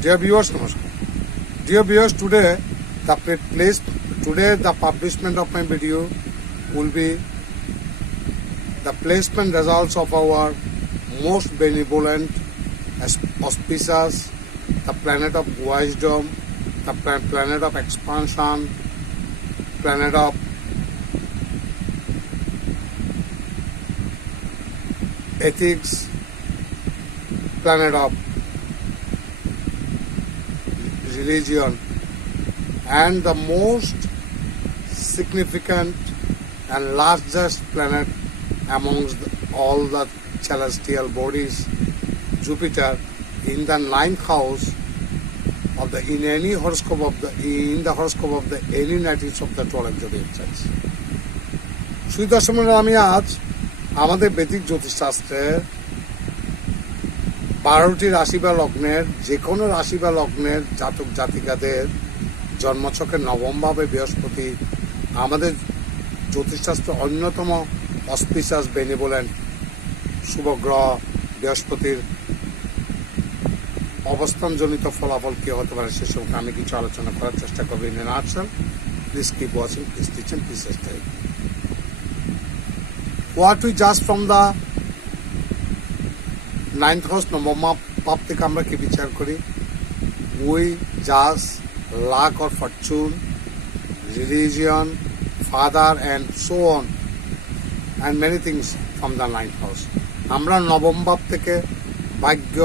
Dear viewers, namaskar. Dear viewers, today the publishment of my video will be the placement results of our most benevolent, auspicious, the planet of wisdom, the planet of expansion, planet of ethics, planet of religion, and the most significant and largest planet amongst all the celestial bodies, Jupiter, in the ninth house of the in the horoscope of the any natives of the 12 zodiac signs. সুই দর্শকের আমি আজ আমাদের বৈদিক জ্যোতিষশাস্ত্রের 12টি রাশি বা লগ্নের যে কোনো রাশি বা লগ্নের জাতক জাতিকাদের জন্মছকের নবম ভাবে বৃহস্পতি আমাদের জ্যোতিষশাস্ত্র অন্যতম অসপিশাস বেনিভোলেন্ট শুভগ্রহ বৃহস্পতির অবস্থানজনিত ফলাফল কি হতে পারে সে সম্পর্কে আমি কিছু আলোচনা করার চেষ্টা করব in Artcell please keep watching please teaching please study what we just from the ninth house নবম ভাব থেকে আমরা কি বিচার করি we just luck or fortune, religion, father and so on and many things from the ninth house. আমরা নবম ভাব থেকে ভাগ্য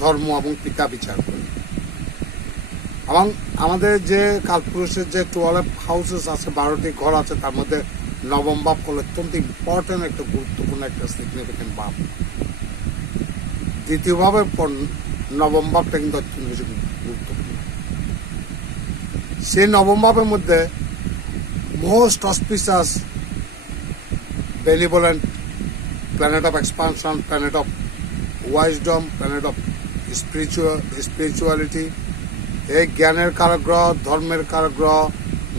ধর্ম এবং পিতা বিচার করি এবং আমাদের যে কালপুরুষের যে 12 হাউসেস আছে 12টি ঘর আছে তার মধ্যে নবম ভাব হল অত্যন্ত ইম্পর্টেন্ট একটা গুরুত্বপূর্ণ একটা সিগনিফিকেন্ট ভাব দ্বিতীয়ভাবে নবম ভাবটা কিন্তু অত্যন্ত বেশি গুরুত্বপূর্ণ সেই নবম ভাবের মধ্যে most auspicious benevolent planet of expansion planet of wisdom planet of spirituality এই জ্ঞানের কারগ্রহ ধর্মের কারগ্রহ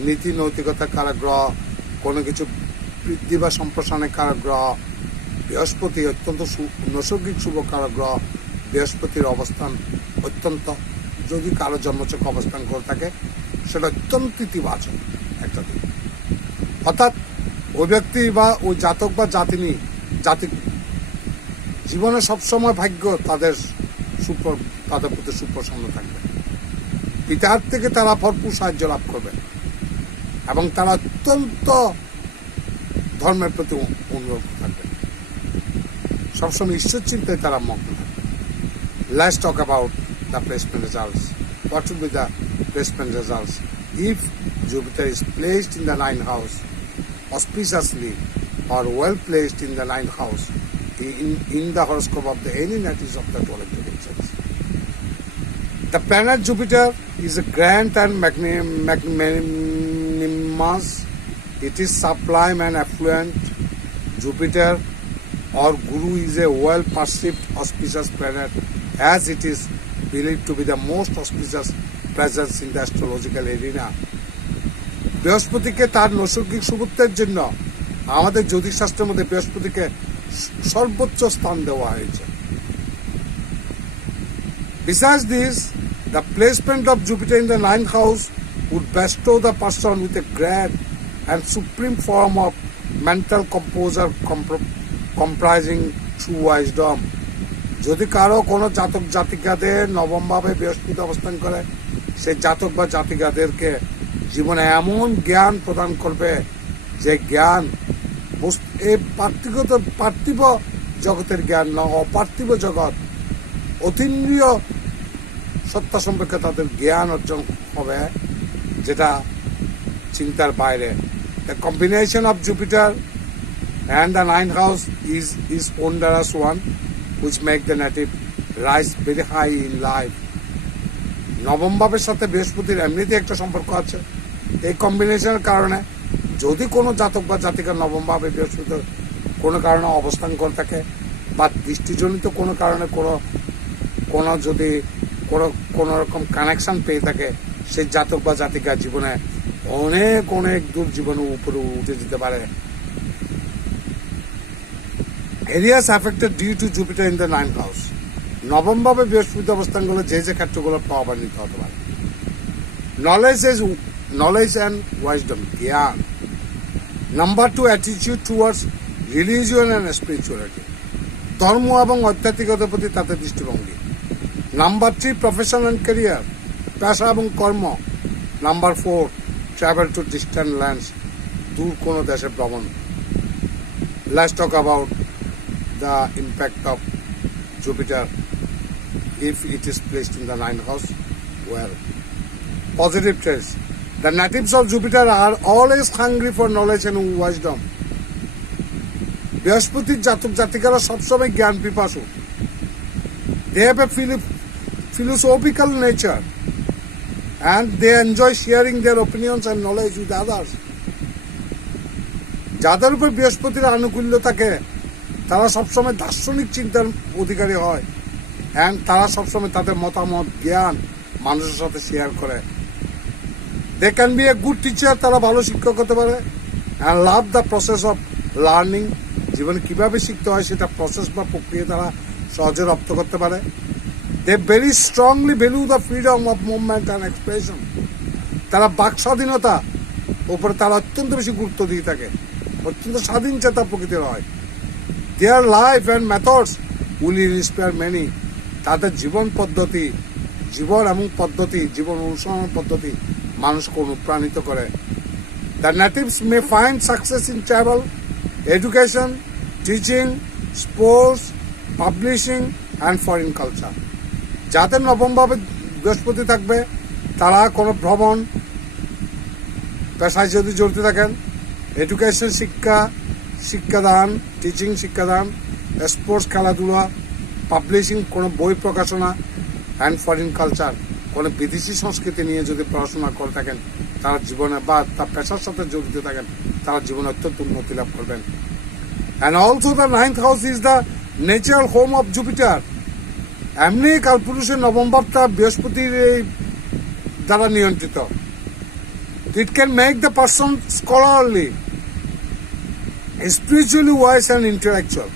নীতি নৈতিকতার কারগ্রহ কোনো কিছু বৃদ্ধি বা সম্প্রসারণের কারগ্রহ বৃহস্পতি অত্যন্ত নৈসর্গিক শুভ কারগ্রহ বৃহস্পতির অবস্থান অত্যন্ত যদি কারো জন্মচক অবস্থান করে থাকে সেটা অত্যন্ত ইতিবাচক একটা দিক অর্থাৎ ওই ব্যক্তি বা ওই জাতক বা জাতি জীবনে সবসময় ভাগ্য তাদের প্রতি সুপ্রসন্ন থাকবে পিতার থেকে তারা ভরপুর সাহায্য লাভ করবে এবং তারা অত্যন্ত ধর্মের প্রতি অনুরক্ত থাকবে সবসময় ঈশ্বর চিন্তায় তারা মগ্ন থাকবে Let's talk about the placement results. What should be the placement results? If Jupiter is placed in the ninth house auspiciously or well placed in the ninth house in the horoscope of the any natives of the 12 zodiac signs. The planet Jupiter is a grand and magnanimous. It is sublime and affluent. Jupiter or Guru is a well-perceived auspicious planet as it is believed to be the most auspicious presence in the astrological arena. বৃহস্পতিকে তার নৈসর্গিক শুভত্বের জন্য আমাদের জ্যোতিষশাস্ত্রের মধ্যে বৃহস্পতিকে সর্বোচ্চ স্থান দেওয়া হয়েছে Besides this, the placement of Jupiter in the ninth house would bestow the person with a grand and supreme form of mental composure comprising true wisdom. যদি কারো কোনো জাতক জাতিকাদের নবম ভাবে বৃহস্পতি অবস্থান করে সেই জাতক বা জাতিকাদেরকে জীবনে এমন জ্ঞান প্রদান করবে যে জ্ঞান এই পার্থিব জগতের জ্ঞান না অপার্থিব জগৎ অতীন্দ্রিয় সত্তা সম্পর্কে তাদের জ্ঞান অর্জন হবে যেটা চিন্তার বাইরে The combination of Jupiter and the ninth house is wondrous one which make the native rise very high in life. নবম ভাবের সাথে বৃহস্পতির এমনিতে একটা সম্পর্ক আছে এই কম্বিনেশনের কারণে যদি কোনো জাতক বা জাতিকার নবম ভাবে বৃহস্পতির কোনো কারণে অবস্থান করে থাকে বা দৃষ্টিজনিত কোনো কারণে কোনো যদি কোনো রকম কানেকশন পেয়ে থাকে সেই জাতক বা জাতিকার জীবনে অনেক দূর জীবনে উপরে উঠে যেতে পারে Areas affected due to Jupiter in the ninth house. নবমভাবে বৃহস্পতি অবস্থান করলে যে যে ক্ষেত্রগুলো প্রভাবান্বিত হতে পারে। নলেজ অ্যান্ড ওয়াইজডম, জ্ঞান। Number 2, attitude towards religion and spirituality, ধর্ম এবং আধ্যাত্মিকতার প্রতি তাদের দৃষ্টিভঙ্গি। নাম্বার 3, প্রফেশন অ্যান্ড ক্যারিয়ার, পেশা এবং কর্ম। Number 4, travel to distant lands, দূর কোনো দেশে ভ্রমণ। Let's talk about the impact of Jupiter if it is placed in the ninth house. Well, positive traits. The natives of Jupiter are always hungry for knowledge and wisdom. বৃহস্পতির জাতক জাতিকারা সবসময় জ্ঞান পিপাসু। They have a philosophical nature and they enjoy sharing their opinions and knowledge with others. যাদের উপর বৃহস্পতির আনুকূল্য থাকে তারা সবসময় দার্শনিক চিন্তার অধিকারী হয়, অ্যান্ড তারা সবসময় তাদের মতামত, জ্ঞান মানুষের সাথে শেয়ার করে। They can be a good teacher, তারা ভালো শিক্ষক হতে পারে, and love the process of learning, জীবনে কীভাবে শিখতে হয় সেটা প্রসেস বা প্রক্রিয়া তারা সহজে রপ্ত করতে পারে। They very strongly value the freedom of movement and expression, তারা বাক স্বাধীনতা উপরে তারা অত্যন্ত বেশি গুরুত্ব দিয়ে থাকে, অত্যন্ত স্বাধীন চেতা প্রকৃতির হয়। Their life and methods will inspire many, তাদের জীবন অনুসরণ পদ্ধতি মানুষকে অনুপ্রাণিত করে। The natives may find success in travel, education, teaching, sports, publishing and foreign culture. যাদের নবমভাবে বৃহস্পতি থাকবে তারা কোনো ভ্রমণ, পেশায় যদি জড়িত থাকেন, এডুকেশন শিক্ষাদান, টিচিং শিক্ষাদান, স্পোর্টস খেলাধুলা, পাবলিশিং কোনো বই প্রকাশনা, অ্যান্ড ফরেন কালচার কোনো বিদেশি সংস্কৃতি নিয়ে যদি পড়াশোনা করে থাকেন তারা জীবনে বা তার পেশার সাথে জড়িত থাকেন তারা জীবনে অত্যন্ত উন্নতি লাভ করবেন। And also the ninth house is the natural home of Jupiter. এমনি কালপুরুষের নবম ভাবটা বৃহস্পতির এই দ্বারা নিয়ন্ত্রিত। It can make the person scholarly, spiritually wise and intellectual.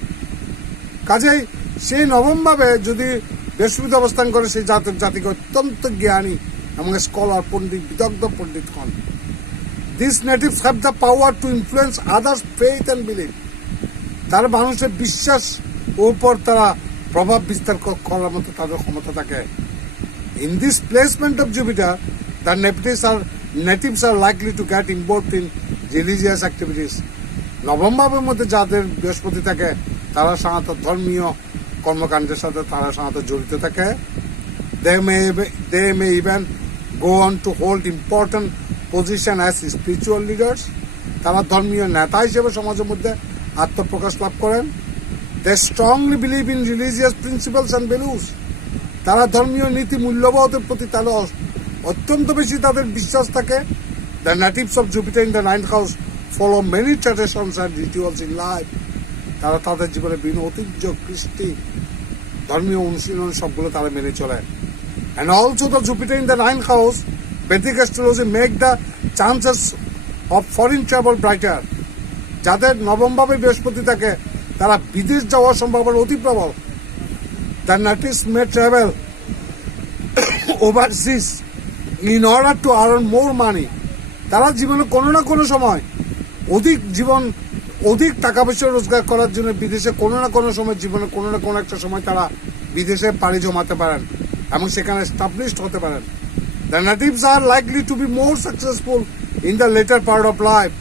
কাজেই সেই নবমভাবে যদি বৃহস্পতি অবস্থান করে সেই জাতিকে অত্যন্ত জ্ঞানী এবং স্কলার, পণ্ডিত, বিদগ্ধ পণ্ডিত হন। This natives have the power two influence others faith and believe, তারা মানুষের বিশ্বাস উপর তারা প্রভাব বিস্তার করার মতো তাদের ক্ষমতা থাকে। In this placement of Jupiter the natives are likely to get involved in religious activities. নবম ভাবের মধ্যে যাদের বৃহস্পতি থাকে তারা সাধারণত ধর্মীয় কর্মকাণ্ডের সাথে তারা সাধারণত জড়িত থাকে। They may even go on to hold important position as spiritual leaders, তারা ধর্মীয় নেতা হিসেবে সমাজের মধ্যে আত্মপ্রকাশ লাভ করেন। They strongly believe in religious principles and values, তারা ধর্মীয় নীতি মূল্যবোধের প্রতি তাদের অত্যন্ত বেশি তাদের বিশ্বাস থাকে। The natives of Jupiter in the ninth house follow many traditions and rituals in life, তারা তাদের জীবনে বিভিন্ন ঐতিহ্য, কৃষ্টি, ধর্মীয় অনুশীলন সবগুলো তারা মেনে চলে। And also the Jupiter in the ninth house, Vedic astrology make the chances of foreign travel brighter. যাদের নবমভাবে বৃহস্পতি থাকে তারা বিদেশ যাওয়ার সম্ভাবনা অতি প্রবল। The natives may travel overseas in order to earn more money, তারা জীবনে কোনো না কোনো সময় অধিক টাকা পয়সা রোজগার করার জন্য বিদেশে কোনো না কোনো সময় জীবনে কোনো না কোনো একটা সময় তারা বিদেশে পাড়ি জমাতে পারেন এবং সেখানে এস্টাবলিশড হতে পারেন। The natives are likely to be more successful in the later part of life,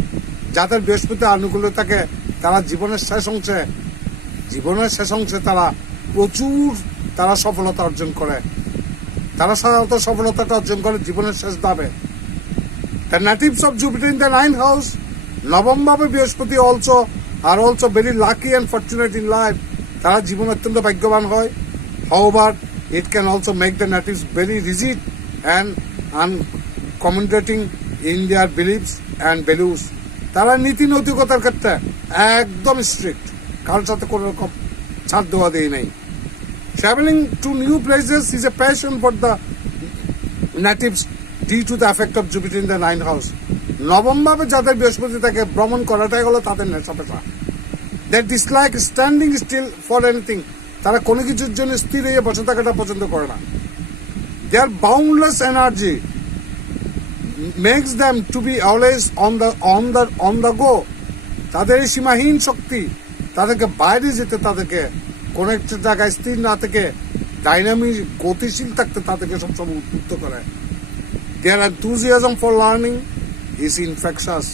যাদের বৃহস্পতি আনুকূল্য থাকে তারা জীবনের শেষ অংশে তারা প্রচুর সফলতা অর্জন করে। তারা সাধারণত সফলতাটা অর্জন করে জীবনের শেষ ধাপে। The natives of Jupiter in the ninth house, নবমভাবে বৃহস্পতি are also very lucky and fortunate in life, তারা জীবনে অত্যন্ত ভাগ্যবান হয়। However, it can also make the natives very rigid and unaccommodating in their beliefs and values, তারা নীতি নৈতিকতার ক্ষেত্রে একদম স্ট্রিক্ট, কারোর সাথে কোনো রকম ছাড় দেওয়া দেয় নাই। Traveling to new places is a passion for the natives due to the effect of Jupiter in the ninth house. নবমভাবে যাদের বৃহস্পতি থাকে ভ্রমণ করাটাই হলো তাদের নেশা পেশা। They dislike standing still for anything, তারা কোনো কিছুর জন্য স্থির হয়ে বসে থাকাটা পছন্দ করে না। Their boundless energy makes them to be always on the go. তাদের এই সীমাহীন শক্তি তাদেরকে বাইরে যেতে, তাদেরকে কোনো একটা জায়গায় স্থির না থেকে ডাইনামিক গতিশীল থাকতে তাদেরকে সবসময় উদ্বুদ্ধ করে। Their enthusiasm for learning is infectious.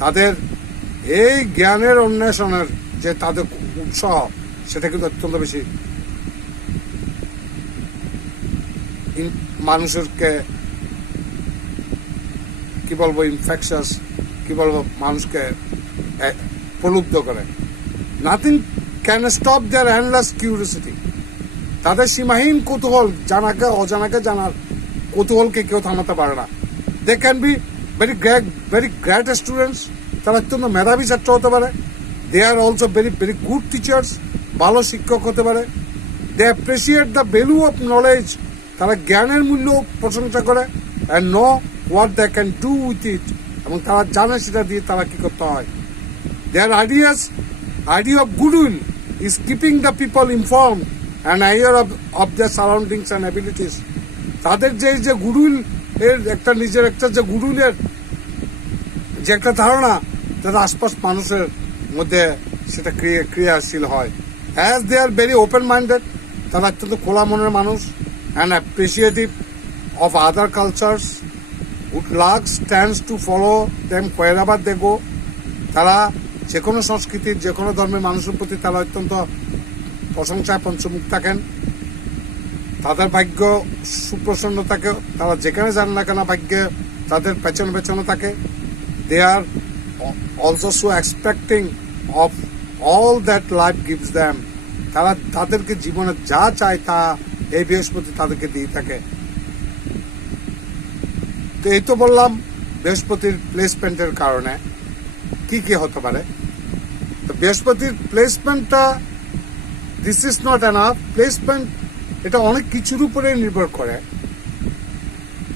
তাদের এই জ্ঞানের অন্বেষণের যে তাদের উৎসাহ সেটা কিন্তু অত্যন্ত বেশি মানুষকে কি বলবো ইনফেকশাস, কি বলবো, মানুষকে প্রলুব্ধ করে। Nothing can stop their endless curiosity. তাদের সীমাহীন কৌতূহল, জানাকে অজানাকে জানার কৌতূহলকে কেউ থামাতে পারে না। They can be very great students. তারা অত্যন্ত মেধাবী ছাত্র হতে পারে। They are also very good teachers. ভালো শিক্ষক হতে পারে। They appreciate the value of knowledge. তারা জ্ঞানের মূল্য প্রশংসা করে। And know what they can do with it. এবং তারা জানে সেটা দিয়ে তারা কি করতে হয়। দেয়ার idea of goodwill is keeping the people informed and aware of their surroundings and abilities. তাদের যে গুডউইল এর একটা নিজের একটা যে গুডউইলের যে একটা ধারণা, তাদের আশপাশ মানুষের মধ্যে সেটা ক্রিয়াশীল হয়। As they are very open minded. তারা অত্যন্ত খোলা মনের মানুষ। And appreciative of other cultures. Good luck stands to follow them wherever they go. তারা যে কোনো সংস্কৃতির, যে কোনো ধর্মের মানুষের প্রতি তারা অত্যন্ত প্রশংসায় পঞ্চমুখ থাকেন। তাদের ভাগ্য সুপ্রসন্ন থাকে। তারা যেখানে যান না কেন ভাগ্যে তাদের পেছনে থাকে। They are also so expecting of all that life gives them. তারা তাদেরকে জীবনে যা চায় তা এই বৃহস্পতি তাদেরকে দিয়ে থাকে। তো এই তো বললাম বৃহস্পতির প্লেসমেন্টের কারণে কি কি হতে পারে। তো বৃহস্পতির প্লেসমেন্টটা দিস ইজ নট এনাফ। প্লেসমেন্ট এটা অনেক কিছুর উপরে নির্ভর করে।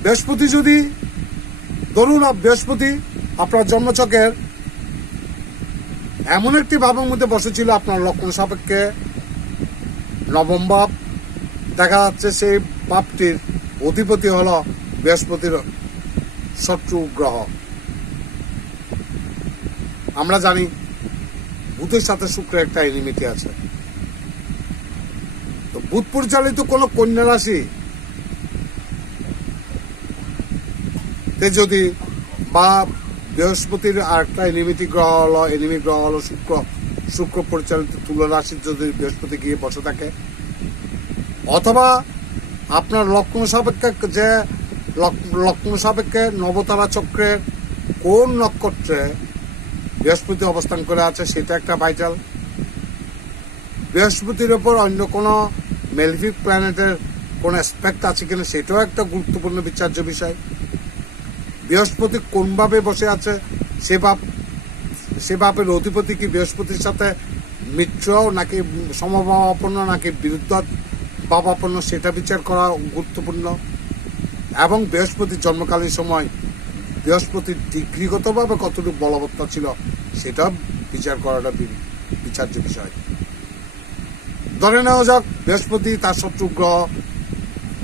বৃহস্পতি যদি ধরুন বৃহস্পতি আপনার জন্মছকের এমন একটি ভাবের মধ্যে বসেছিল আপনার লগ্ন সাপেক্ষে নবম ভাব, দেখা যাচ্ছে সেই ভাবটির অধিপতি হলো বৃহস্পতির শত্রু গ্রহ। আমরা জানি বুধের সাথে শুক্রের একটা এনিমিটি আছে। তো বুধ পরিচালিত কোন কন্যা রাশি যদি বা বৃহস্পতির আরেকটা এনিমি গ্রহ হলো শুক্র পরিচালিত তুলা রাশির যদি বৃহস্পতি গিয়ে বসে থাকে, অথবা আপনার লগ্ন সাপেক্ষে নবতারা চক্রের কোন নক্ষত্রে বৃহস্পতি অবস্থান করে আছে সেটা একটা ভাইটাল। বৃহস্পতির ওপর অন্য কোনো মেলিফিক প্ল্যানেটের কোন অ্যাসপেক্ট আছে কিনা সেটাও একটা গুরুত্বপূর্ণ বিচার্য বিষয়। বৃহস্পতি কোনভাবে বসে আছে, সে ভাবের অধিপতি কি বৃহস্পতির সাথে মিত্র নাকি সমভাবাপন্ন নাকি বিরুদ্ধ ভাবাপন্ন সেটা বিচার করা গুরুত্বপূর্ণ। এবং বৃহস্পতির জন্মকালীন সময় বৃহস্পতির ডিগ্রিগতভাবে কতটুকু বলবত্তা ছিল সেটা বিচার করাটা বিচার্য বিষয়। ধরে নেওয়া যাক বৃহস্পতি তার শত্রু গ্রহ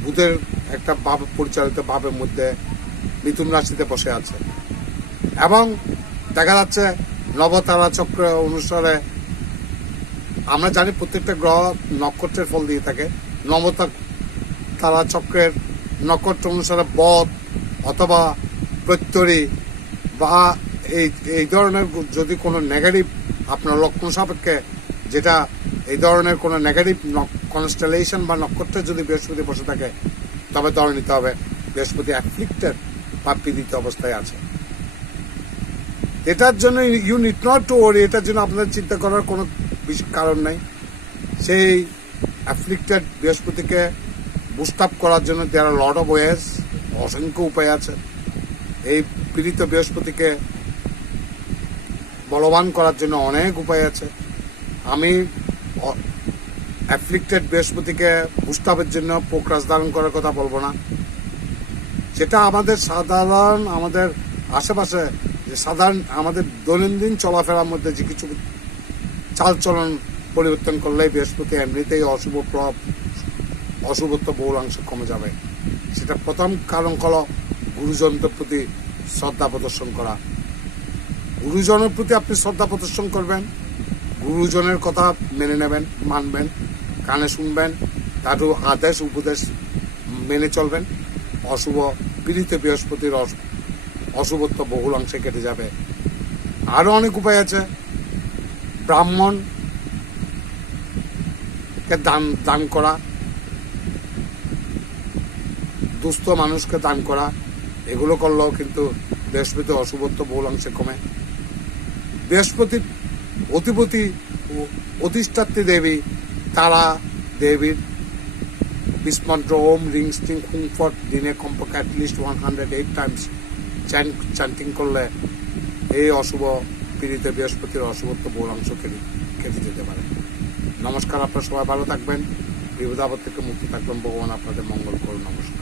বুধের একটা ভাব পরিচালিত ভাবের মধ্যে মিথুন রাশিতে বসে আছে এবং দেখা যাচ্ছে নবতারা চক্র অনুসারে আমরা জানি প্রত্যেকটা গ্রহ নক্ষত্রের ফল দিয়ে থাকে। নবতারা চক্রের নক্ষত্র অনুসারে বদ অথবা প্রত্যরী বা এই ধরনের যদি কোনো নেগেটিভ আপনার লগ্ন সাপেক্ষে যেটা এই ধরনের কোনো নেগেটিভ কনস্টেলেশন বা নক্ষত্রে যদি বৃহস্পতি বসে থাকে তবে ধরে নিতে হবে বৃহস্পতি অ্যাফ্লিক্টেড বা পীড়িত অবস্থায় আছে। এটার জন্য you need not to worry. এটার জন্য আপনাদের চিন্তা করার কোনো কারণ নেই। সেই অ্যাফ্লিক্টেড বৃহস্পতিকে বুস্ট আপ করার জন্য দেয়ার লট অফ ওয়েজ, অসংখ্য উপায় আছে। এই পীড়িত বৃহস্পতিকে বলবান করার জন্য অনেক উপায় আছে। আমি অ্যাফ্লিক্টেড বৃহস্পতিকে বুস্ট আপের জন্য পোকরাজ ধারণ করার কথা বলবো না। সেটা আমাদের সাধারণ আমাদের আশেপাশে যে সাধারণ আমাদের দৈনন্দিন চলাফেরার মধ্যে যে কিছু চালচলন পরিবর্তন করলে বৃহস্পতি এমনিতেই অশুভ প্রভাব অশুভত্ব বহুলাংশে কমে যাবে। সেটা প্রথম কারণ হলো গুরুজনদের প্রতি শ্রদ্ধা প্রদর্শন করা। গুরুজনের প্রতি আপনি শ্রদ্ধা প্রদর্শন করবেন, গুরুজনের কথা মেনে নেবেন, মানবেন, কানে শুনবেন, তার আদেশ উপদেশ মেনে চলবেন। অশুভ পীড়িত বৃহস্পতির অশুভত্ব বহুলাংশে কেটে যাবে। আরো অনেক উপায় আছে। ব্রাহ্মণকে দান করা, দুস্থ মানুষকে দান করা, এগুলো করলেও কিন্তু বৃহস্পতি অশুভত্ব বহুলাংশে কমে। বৃহস্পতির অধিপতি অধিষ্ঠাত্রী দেবী তারা দেবীর বিস্মন্ত্র ওম রিং স্টিং হুং ফট দিনে কমপক্ষে অ্যাটলিস্ট 108 টাইমস চ্যান্টিং করলে এই অশুভ পীড়িত বৃহস্পতির অশুভত্ব বহুলাংশ কেটে যেতে পারে। নমস্কার, আপনারা সবাই ভালো থাকবেন, বিপদ আপদ থেকে মুক্ত থাকবেন। ভগবান আপনাদের মঙ্গল করুন। নমস্কার।